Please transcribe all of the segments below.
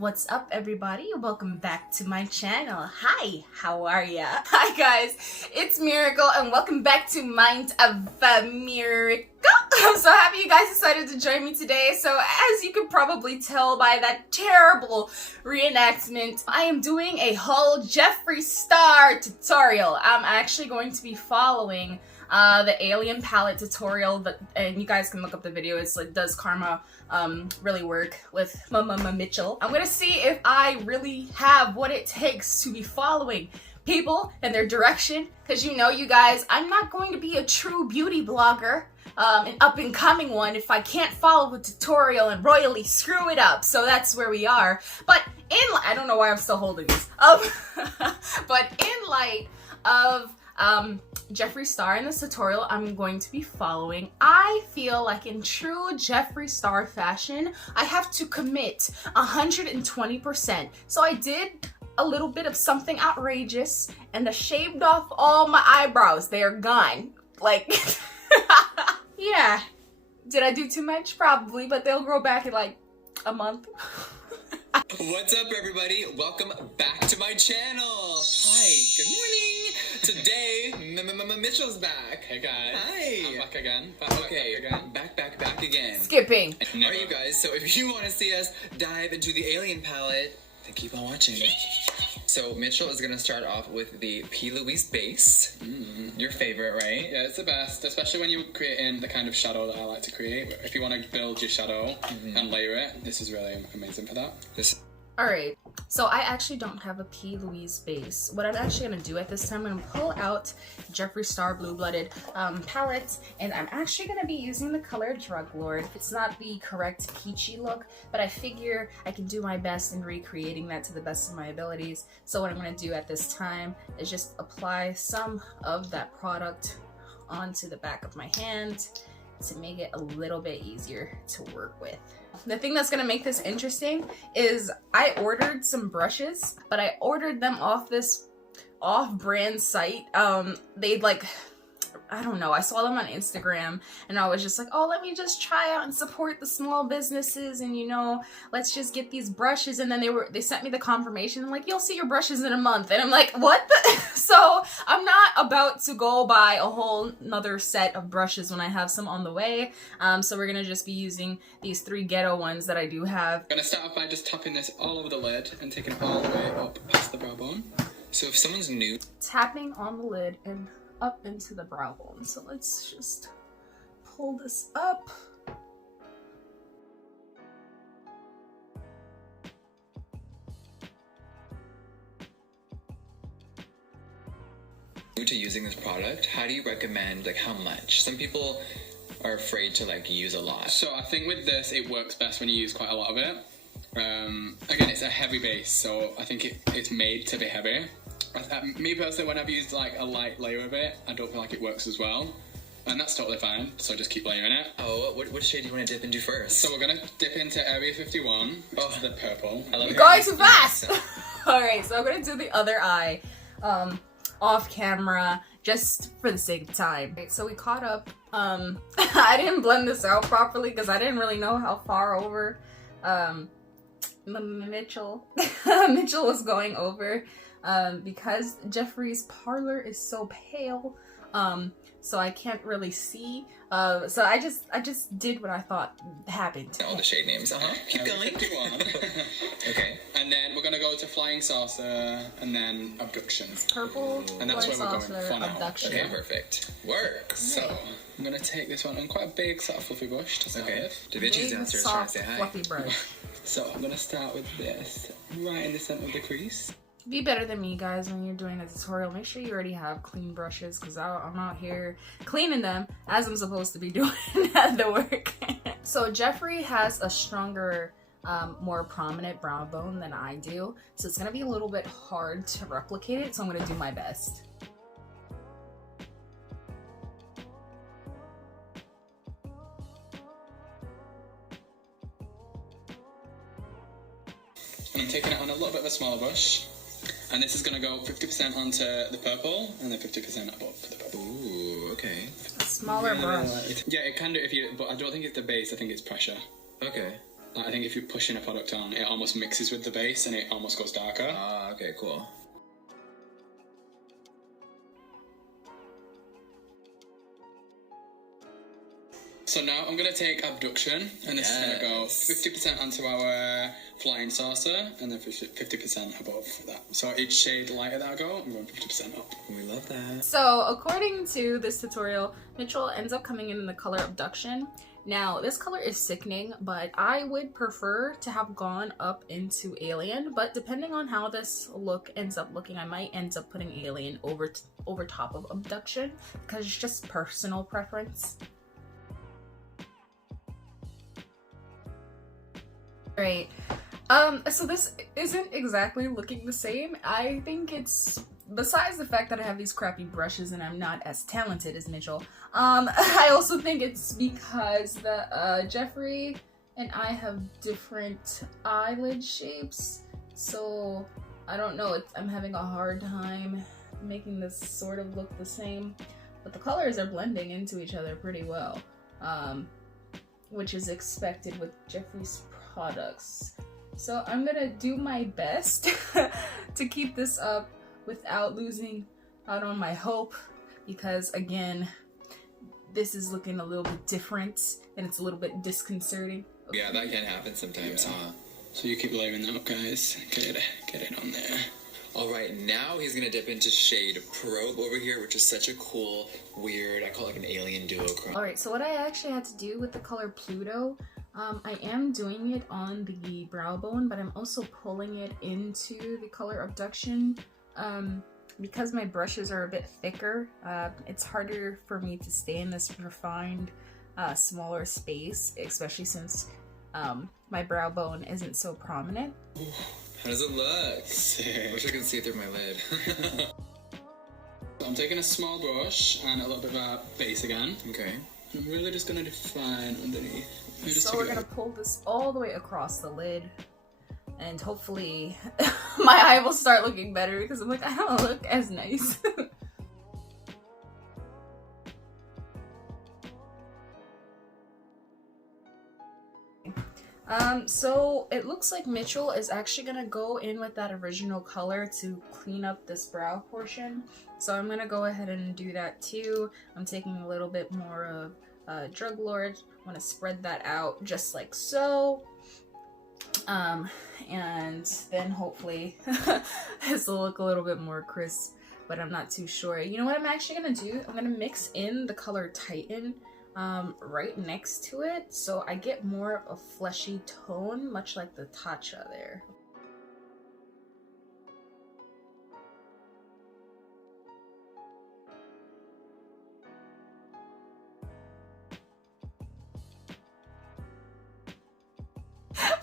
What's up, everybody? Welcome back to my channel. Hi, how are ya? Hi guys, it's Miracle and welcome back to Mind of Miracle. I'm so happy you guys decided to join me today. So as you could probably tell by that terrible reenactment, I am doing a whole Jeffree Star tutorial. I'm actually going to be following the alien palette tutorial, and you guys can look up the video. It's like, does karma really work with Mitchell? I'm gonna see if I really have what it takes to be following people and their direction, because you know, you guys, I'm not going to be a true beauty blogger, an up-and-coming one, if I can't follow a tutorial and royally screw it up. So that's where we are. But I don't know why I'm still holding this. But in light of Jeffree Star in this tutorial I'm going to be following, I feel like in true Jeffree Star fashion, I have to commit 120%. So I did a little bit of something outrageous and I shaved off all my eyebrows. They are gone. Like, yeah. Did I do too much? Probably, but they'll grow back in like a month. What's up, everybody? Welcome back to my channel. Hi, good morning. Today, Mitchell's back. Hey guys. Hi. I'm back again. Back again. Skipping. Alright, you guys, so if you want to see us dive into the alien palette, then keep on watching. So Mitchell is going to start off with the P. Louise base. Your favorite, right? Yeah, it's the best, especially when you're creating the kind of shadow that I like to create. If you want to build your shadow and layer it, this is really amazing for that. Alright, so I actually don't have a P. Louise base. What I'm actually going to do at this time, I'm going to pull out Jeffree Star Blue-Blooded palette, and I'm actually going to be using the color Drug Lord. It's not the correct peachy look, but I figure I can do my best in recreating that to the best of my abilities. So what I'm going to do at this time is just apply some of that product onto the back of my hand to make it a little bit easier to work with. The thing that's gonna make this interesting is I ordered some brushes, but I ordered them off this off-brand site. They'd like, I don't know, I saw them on Instagram and I was just like, oh, let me just try out and support the small businesses and, you know, let's just get these brushes. And then they sent me the confirmation like, you'll see your brushes in a month. And I'm like, what the? So I'm not about to go buy a whole nother set of brushes when I have some on the way. So we're gonna just be using these 3 ghetto ones that I do have. I'm gonna start off by just tapping this all over the lid and taking it all the way up past the brow bone. So if someone's new, tapping on the lid and up into the brow bone. So let's just pull this up. new to using this product, how do you recommend, like, how much? Some people are afraid to like use a lot. So I think with this, it works best when you use quite a lot of it. Again, it's a heavy base, so I think it's made to be heavy. Me personally, when I've used like a light layer of it, I don't feel like it works as well. And that's totally fine, so just keep layering it. Oh, what shade do you want to dip into first? So we're going to dip into Area 51, which is the purple. I love You're going too fast! Alright, so I'm going to do the other eye off camera, just for the sake of time. Okay, so we caught up. I didn't blend this out properly because I didn't really know how far over Mitchell was going over. Because Jeffree's parlor is so pale, so I can't really see. So I just did what I thought happened. All the shade names. Keep going. Okay. And then we're gonna go to Flying Saucer and then Abduction. Purple. And that's where we're going for now. Abduction. Okay, perfect. Work. So I'm gonna take this one and quite a big sort of fluffy brush to start with. Da Vinci's downstairs trying to say hi. Fluffy brush. So I'm gonna start with this right in the center of the crease. Be better than me, guys, when you're doing a tutorial. Make sure you already have clean brushes, because I'm out here cleaning them as I'm supposed to be doing the work. So Jeffree has a stronger, more prominent brow bone than I do, so it's gonna be a little bit hard to replicate it, so I'm gonna do my best. And I'm taking it on a little bit of a smaller brush. And this is going to go 50% onto the purple and then 50% above the purple. Ooh, okay. A smaller brush. Yeah, it can do if you, but I don't think it's the base, I think it's pressure. Okay. I think if you're pushing a product on, it almost mixes with the base and it almost goes darker. Ah, okay, cool. So now I'm going to take abduction, and this is going to go 50% onto our flying saucer, and then 50% above that. So each shade lighter that I go, I'm going 50% up. We love that. So according to this tutorial, Mitchell ends up coming in the color abduction. Now this color is sickening, but I would prefer to have gone up into alien, but depending on how this look ends up looking, I might end up putting alien over top of abduction, because it's just personal preference. Right. So this isn't exactly looking the same. I think it's, besides the fact that I have these crappy brushes and I'm not as talented as Mitchell, I also think it's because the Jeffrey and I have different eyelid shapes. So I don't know, I'm having a hard time making this sort of look the same, but the colors are blending into each other pretty well, which is expected with Jeffrey's products. So I'm gonna do my best to keep this up without losing out on my hope, because again, this is looking a little bit different and it's a little bit disconcerting. Yeah, that can happen sometimes, huh? So you keep layering that up, guys. Get it on there. Alright, now he's gonna dip into shade Probe over here, which is such a cool, weird, I call it like an alien duochrome. Alright, so what I actually had to do with the color Pluto, I am doing it on the brow bone, but I'm also pulling it into the color abduction. Because my brushes are a bit thicker, it's harder for me to stay in this refined, smaller space, especially since my brow bone isn't so prominent. How does it look? Sick. I wish I could see through my lid. So I'm taking a small brush and a little bit of a base again. Okay. I'm really just going to define underneath. So we're gonna pull this all the way across the lid, and hopefully my eye will start looking better, because I'm like, I don't look as nice. So it looks like Mitchell is actually gonna go in with that original color to clean up this brow portion. So I'm gonna go ahead and do that too. I'm taking a little bit more of Drug Lord. I want to spread that out just like so. And then hopefully this will look a little bit more crisp, but I'm not too sure. You know what I'm actually gonna do? I'm gonna mix in the color Titan right next to it, so I get more of a fleshy tone, much like the Tatcha there.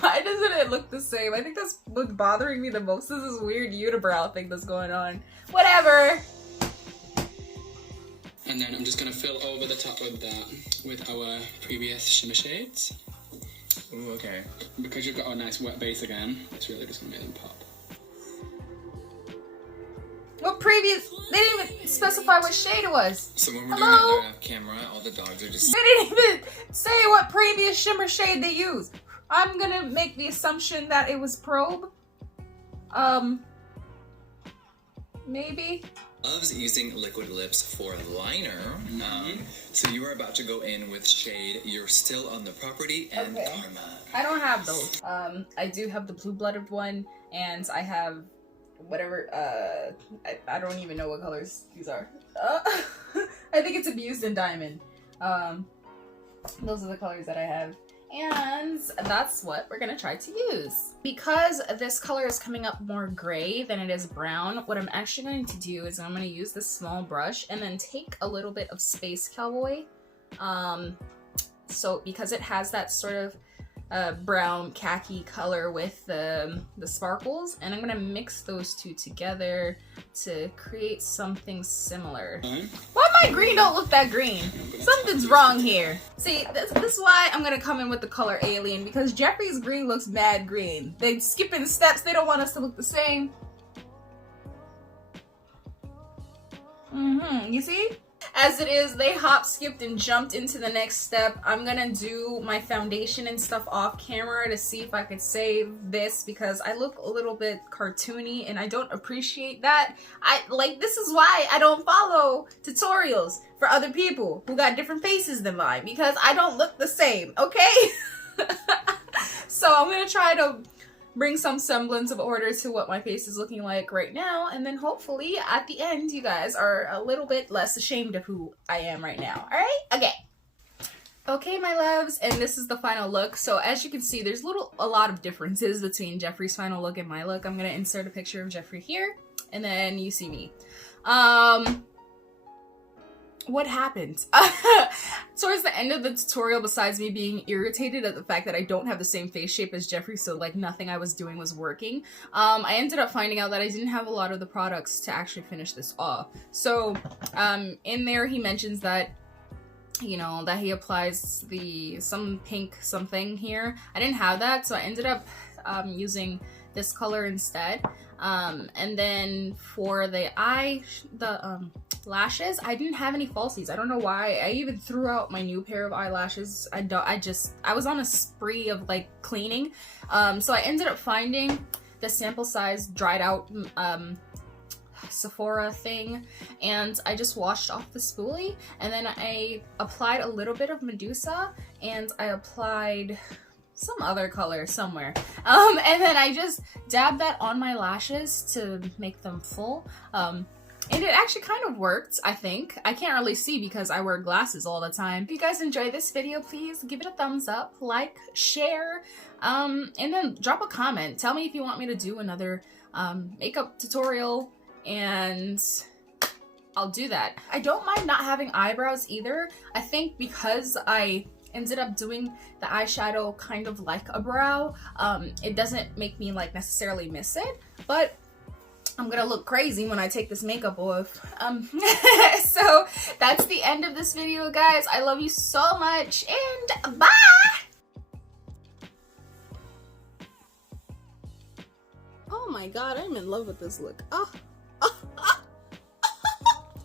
Why doesn't it look the same? I think that's what's bothering me the most, is this weird unibrow thing that's going on. Whatever! And then I'm just going to fill over the top of that with our previous shimmer shades. Ooh, okay. Because you've got a nice wet base again, it's really just going to make them pop. What previous? They didn't even specify what shade it was. So when we're Hello? doing it on the camera, all the dogs are just... They didn't even say what previous shimmer shade they used. I'm gonna make the assumption that it was Probe. Maybe? Loves using liquid lips for liner. So you are about to go in with shade You're Still on the Property and Okay. Karma. I don't have those. I do have the blue-blooded one, and I have whatever, I don't even know what colors these are. I think it's Abused and Diamond. Those are the colors that I have. And that's what we're gonna try to use. Because this color is coming up more gray than it is brown, what I'm actually going to do is I'm gonna use this small brush and then take a little bit of Space Cowboy. So because it has that sort of brown khaki color with the sparkles, and I'm gonna mix those two together to create something similar. Why my green don't look that green? Something's wrong here. See, this is why I'm gonna come in with the color Alien, because Jeffrey's green looks mad green. They skipping steps, they don't want us to look the same. You see? As it is, they hop, skipped, and jumped into the next step. I'm gonna do my foundation and stuff off camera to see if I could save this because I look a little bit cartoony and I don't appreciate that. This is why I don't follow tutorials for other people who got different faces than mine because I don't look the same, okay? So I'm gonna try to bring some semblance of order to what my face is looking like right now, and then hopefully at the end you guys are a little bit less ashamed of who I am right now. All right? Okay, my loves, and this is the final look. So as you can see, there's a lot of differences between Jeffrey's final look and my look. I'm gonna insert a picture of Jeffrey here, and then you see me. What happened? Towards the end of the tutorial, besides me being irritated at the fact that I don't have the same face shape as Jeffrey, so like nothing I was doing was working, I ended up finding out that I didn't have a lot of the products to actually finish this off. So in there he mentions that, you know, that he applies some pink something here. I didn't have that, so I ended up using this color instead. And then for the lashes, I didn't have any falsies. I don't know why. I even threw out my new pair of eyelashes. I was on a spree of like cleaning. So I ended up finding the sample size dried out Sephora thing, and I just washed off the spoolie, and then I applied a little bit of Medusa, and I applied some other color somewhere, and then I just dabbed that on my lashes to make them full, and it actually kind of worked, I think. I can't really see because I wear glasses all the time. If you guys enjoyed this video, please give it a thumbs up, like, share, and then drop a comment. Tell me if you want me to do another makeup tutorial, and I'll do that. I don't mind not having eyebrows either. I think because I ended up doing the eyeshadow kind of like a brow, it doesn't make me like necessarily miss it, but I'm gonna look crazy when I take this makeup off. So that's the end of this video, guys. I love you so much, and bye! Oh my god, I'm in love with this look. Oh.